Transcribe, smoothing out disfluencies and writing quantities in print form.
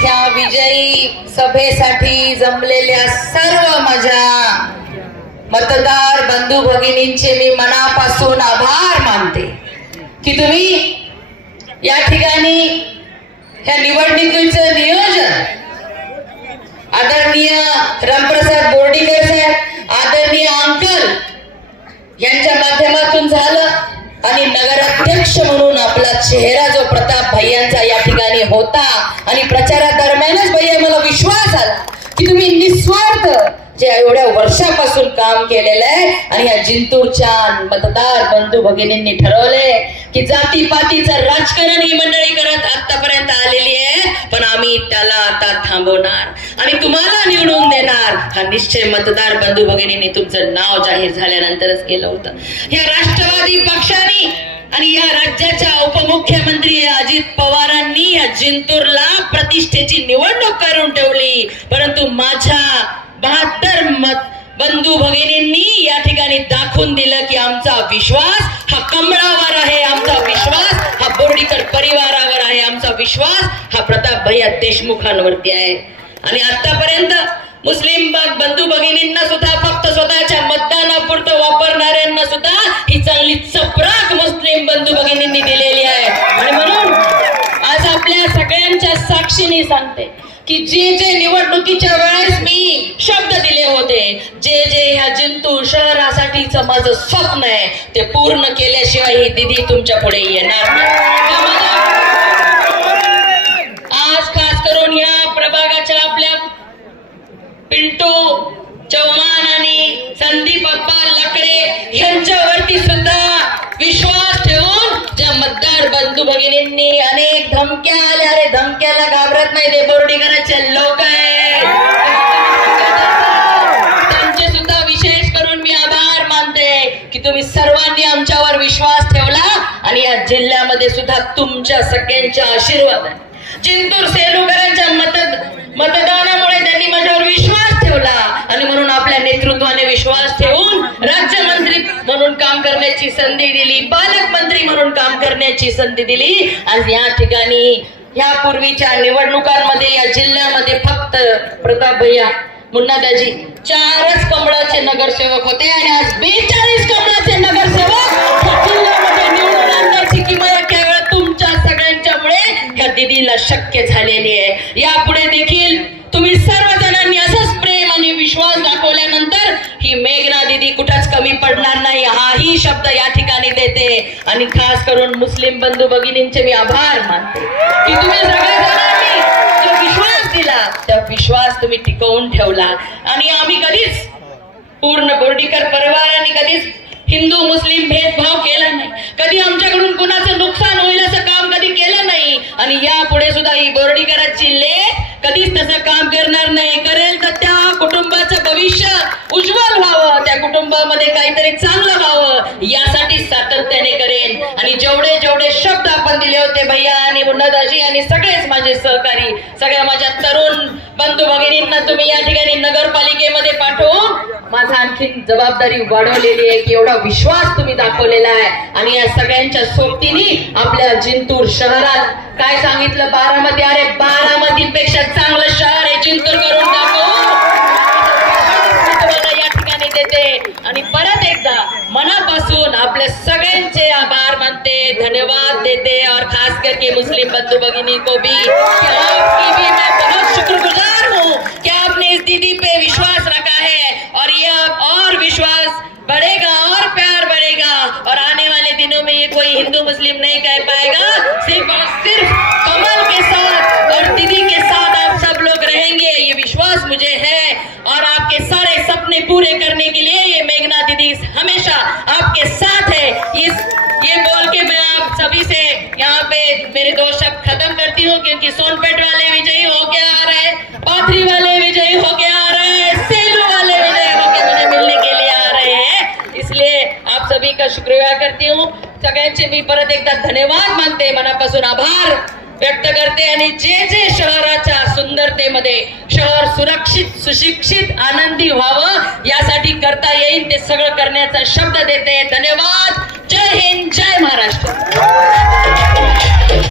ह्या विजयी सभेसाठी जमलेल्या सर्व माझ्या मतदार बंधू भगिनींचे मी मनापासून आभार मानते की तुम्ही या ठिकाणी ह्या निवडणुकीचं नियोजन आदरणीय रामप्रसाद बोर्डीकर साहेब, आदरणीय अंकल यांच्या माध्यमातून झालं आणि नगराध्यक्ष म्हणून आपला चेहरा जो प्रताप भैयांचा या ठिकाणी होता आणि प्रचारादरम्यानच भैया मला विश्वास आला की तुम्ही निस्वार्थ जे एवढ्या वर्षापासून काम केलेलं आहे आणि या जिंतूरच्या मतदार बंधू भगिनींनी ठरवले की जातीपातीचं राजकारण ही मंडळी करत आतापर्यंत आलेली आहे, पण आम्ही त्याला आता थांबवणार आणि तुम्हाला निवडून देणार हा निश्चय मतदार बंधू भगिनींनी तुमचं नाव जाहीर झाल्यानंतरच केलं होतं. या राष्ट्रवादी पक्षाने आणि या राज्याच्या उपमुख्यमंत्री अजित पवारांनी या जिंतूरला प्रतिष्ठेची निवडणूक करून ठेवली, परंतु माझ्या 72 बंधू भगिनींनी या ठिकाणी दाखवून दिलं की आमचा विश्वास हा कमळावर आहे, आमचा विश्वास हा बोर्डीकर परिवारावर आहे, आमचा विश्वास हा प्रताप भैया देशमुखांवरती आहे. आणि आतापर्यंत मुस्लिम बंधू भगिनींना सुद्धा फक्त स्वतःच्या मतदानापुरतं वापरणाऱ्यांना सुद्धा ही चांगली चपराक मुस्लिम बंधू भगिनींनी दिलेली आहे. आणि म्हणून आज आपल्या सगळ्यांच्या साक्षीने सांगते की जे निवडणुकीच्या वेळेस मी शब्द दिले होते, जे ह्या जिंतूर शहरासाठीचं माझं स्वप्न आहे ते पूर्ण केल्याशिवाय ही दिदी तुमच्या पुढे येणार नाही. आज खास करून या प्रभागाच्या आपल्या पिंटू चव्हाण आणि संदीप अप्पा लकडे यांच्यावरती सुद्धा विश्वास ठेवून ज्या मतदार बंधू भगिनींनी अनेक धमक्या आल्या, अरे धमक्याला घाबरत नाही, ते बोर्डीकरांचे लोक आहे, त्यांचे सुद्धा विशेष करून मी आभार मानते की तुम्ही सर्वांनी आमच्यावर विश्वास ठेवला आणि या जिल्ह्यामध्ये सुद्धा तुमच्या सगळ्यांच्या आशीर्वाद आहे. जिंतूर सेलूकरांच्या मतदानामुळे त्यांनी माझ्यावर विश्वास ठेवला आणि म्हणून आपल्या नेतृत्वाने विश्वास ठेवून राज्यमंत्री म्हणून काम करण्याची संधी दिली, पालकमंत्री म्हणून काम करण्याची संधी दिली. आज या ठिकाणी ह्या पूर्वीच्या निवडणुकांमध्ये या जिल्ह्यामध्ये फक्त प्रताप भैया मुन्नादाजी 4च कमळाचे नगरसेवक होते आणि आज 42 कमळाचे नगरसेवक या जिल्ह्यामध्ये निवडून आणण्याची किंमत केवळ तुमच्या सगळ्यांच्यामुळे ह्या दिदीला शक्य झालेली आहे. यापुढे देखील तुम्ही सर्वजणांनी असंच प्रेम आणि विश्वास दाखवल्यानंतर ही मेघना दिदी कुठंच कमी पडणार नाही हाही शब्द या ठिकाणी देते. आणि खास करून मुस्लिम बंधू भगिनींचे मी आभार मानते की तुम्ही सगळ्या जो विश्वास दिला त्या विश्वास तुम्ही टिकवून ठेवला. आणि आम्ही कधीच पूर्ण बोर्डीकर परिवाराने कधीच हिंदू मुस्लिम भेदभाव केला नाही, कधी आमच्याकडून कुणाचं नुकसान होईल असं काम कधी केलं नाही आणि यापुढे सुद्धा ही बोर्डीकरांची लेख कधीच तसं काम करणार नाही. करेल तर त्या कुटुंबाचं भविष्य उज्ज्वल व्हावं, त्या कुटुंबामध्ये काहीतरी चांगलं व्हावं यासाठी सातत्याने करेन. आणि जेवढे शब्द आपण दिले होते भैया आणि मुन्नादाजी आणि सगळेच माझे सहकारी, सगळ्या माझ्या तरुण बंधू भगिनींना तुम्ही या ठिकाणी नगरपालिकेमध्ये पाठवून माझा आणखी जबाबदारी वाढवलेली आहे की एवढा विश्वास तुम्ही दाखवलेला आहे. आणि या सगळ्यांच्या सोबतीने आपल्या जिंतूर शहरात काय सांगितलं, बारामती, अरे बारामतीपेक्षा चांगलं शहर आहे जिंतूर करून दाखवू या ठिकाणी देते. आणि परत एकदा मनापासून आपल्या सगळ्यांचे आभार मानते, धन्यवाद देते. और खास करके मुस्लिम बंधु भगिनी को भी आपकी भी मैं बहुत शुक्रगुजार हूँ कि आपने इस दीदी पे विश्वास रखा है और ये और विश्वास बढ़ेगा और प्यार बढ़ेगा और आने वाले दिनों में ये कोई हिंदू मुस्लिम नहीं कह पाएगा, सिर्फ और सिर्फ कमल के साथ और दीदी के साथ आप सब लोग रहेंगे, ये विश्वास मुझे है. और आपके सारे सपने पूरे करने के लिए ये मेघना दीदी हमेशा आपके साथ है. ये बोल के मैं आप सभी से यहाँ पे मेरे 2 शब्द खत्म करती हूँ क्योंकि सोनपेट वाले विजयी होके आ रहे हैं, पाथरी वाले विजयी होके आ रहे हैं, सेलू वाले विजयी होके मुझे मिलने के लिए आ रहे हैं. इसलिए आप सभी का शुक्रिया करती हूँ. सगळ्यांचे मी परत एकदा धन्यवाद मानते, मनापासून आभार व्यक्त करते. आणि जे शहराच्या सुंदरतेमध्ये शहर सुरक्षित, सुशिक्षित, आनंदी व्हावं यासाठी करता येईल ते सगळं करण्याचा शब्द देते. धन्यवाद. जय हिंद, जय महाराष्ट्र.